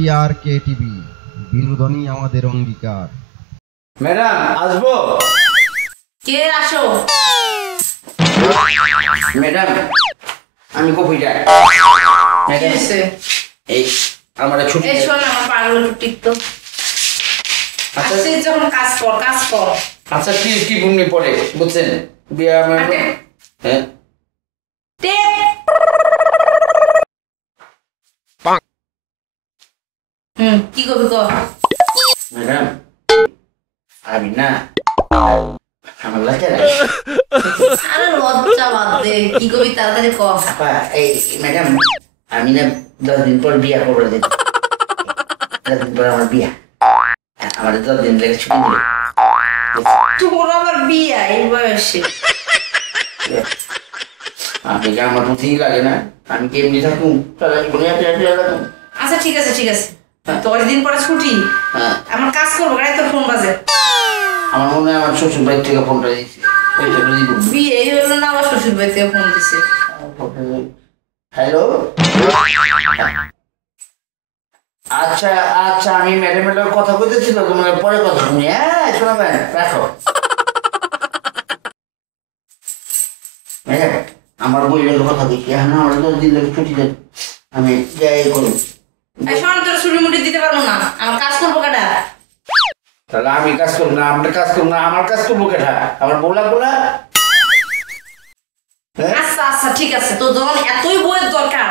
বিআরকে TV, বিনোদনই আমাদের অঙ্গীকার। Madam আসবো? কে আসো? ম্যাডাম আমি কপিটা ম্যাডাম এই আমার ছুটি। এই শোন, আমার পাগল টিক তো আচ্ছা, যখন কাজ কর কাজ কর। আচ্ছা কি কি ভূমি পড়ে বুঝছেন? বিয়া আমার হ্যাঁ কি করবি কর। ম্যাডাম আমি না আমার লাগে আরে লজ্জা বাদ দে, কি করবি তাড়াতাড়ি কর। এই ম্যাডাম আমি না 10 দিন পর বিয়া করবো। 10 দিন পর আমার বিয়া, আমাদের 10 দিন লেগে ছুটি দিল। তোর আবার বিয়া এই বয়সে? আপনাকে আমার প্রতি লাগে না? আমি কেমনি থাকুন? আচ্ছা ঠিক আছে ঠিক আছে, 10 দিন পরে ছুটি, আমার কাজ করবো গাড়ি, তোর ফোন বাজে। আমার মনে হয় আমার শ্বশুর বাড়ি থেকে ফোনটা দিয়েছে। বিয়ে হলো না, আবার শ্বশুর বাড়ি থেকে ফোন দিছে। হ্যালো আচ্ছা আচ্ছা, আমি ম্যাডামের কথা বলতেছিল, তোমার পরে কথা শুনি। হ্যাঁ শোনাবেন, রাখো। আমার বইয়ের কথা দেখি, এখন আমার 10 দিন লেগে ছুটি দেন, আমি যাই করুন। তোর ছুটি মুটি দিতে পারবো না, আমার কাজ করবো কাটা। তাহলে আমি কাজ করবো না, আমরা কাজ করবো না, আমার কাজ করবো কেটা? আমার বলা বলা। আচ্ছা আচ্ছা ঠিক আছে, তোর যখন এতই বইয়ের দরকার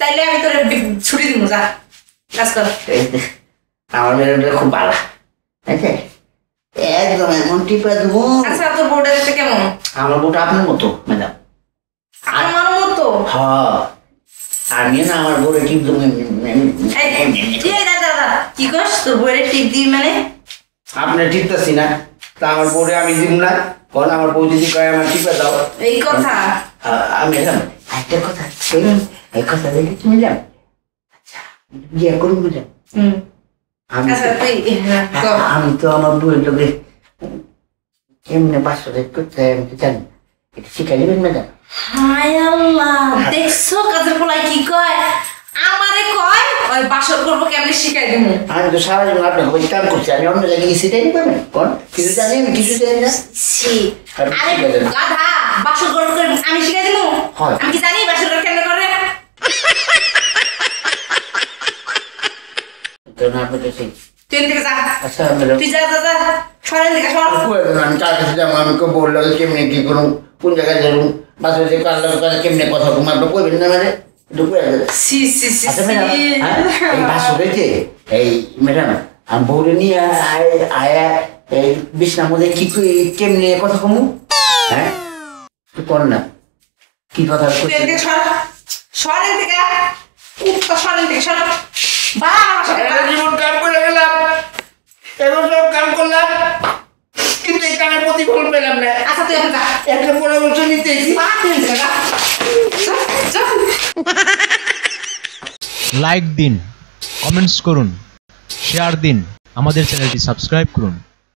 তাইলে আমি তোর ছুটি দিব, যা কাজ কর। আমার ম্যাডামটা খুব ভালো, একদম এমন টিপা দেবো। আচ্ছা তোর বউটা দেখতে কেমন? আমার বউটা আপনার মতো ম্যাডাম। আমার মতো? হ্যাঁ, আমি না আমার বউরে টিপ দেবো। দাদা কি কস, তোর বউরে টিপ দিবি মানে? আপনার টিপতেছি না, তা আমার বউরে আমি দিব না? কারণ আমার বউ যদি কয় আমার টিপে দাও, এই কথা। ম্যাডাম একটা কথা শুনুন, এই কথা দেখে তুমি যাও। আচ্ছা বিয়ে করুন ম্যাডাম। আমি তো আমার বউয়ের লোকে কেমনে বাসরে করতে আমি তো জানি, এটা শিখাই দেবেন ম্যাডাম? হায় আল্লাহ, দেখছো কাজের পোলাই কি কয়, আমারে কয় ওই বাসর করবো কেমনে শিখাই দিব। আমি তো সারা জীবন আপনার ওই কাম করছি, আমি অন্য জায়গায় গিয়ে সেটাই পাবেন কোন কিছু জানি, আমি কিছু জানি না। আরে গাধা, বাসর করবো আমি শিখাই দিব? আমি কি জানি বাসর করে কেমনে করে? আমি কার কাছে যাবো? আমি কেউ বললো কেমনি কি করুন, কোন জায়গায় যাবো, বাসে যে কার কাছে কেমনে কথা বলবো, আপনি কইবেন না? মানে এই বাসরে যে এই ম্যাডাম আমি বউরে নিয়ে আয়া এই বিছনার মধ্যে কি কেমনে কথা কমু? হ্যাঁ কর না, কি কথা জীবন কাম করে গেলাম, এখন সব কাম করলাম, কিন্তু এই কামের প্রতিফলন পেলাম না। আচ্ছা তুই একটা পরামর্শ নিতেছি। লাইক দিন, কমেন্টস করুন, শেয়ার দিন, আমাদের চ্যানেলটি সাবস্ক্রাইব করুন।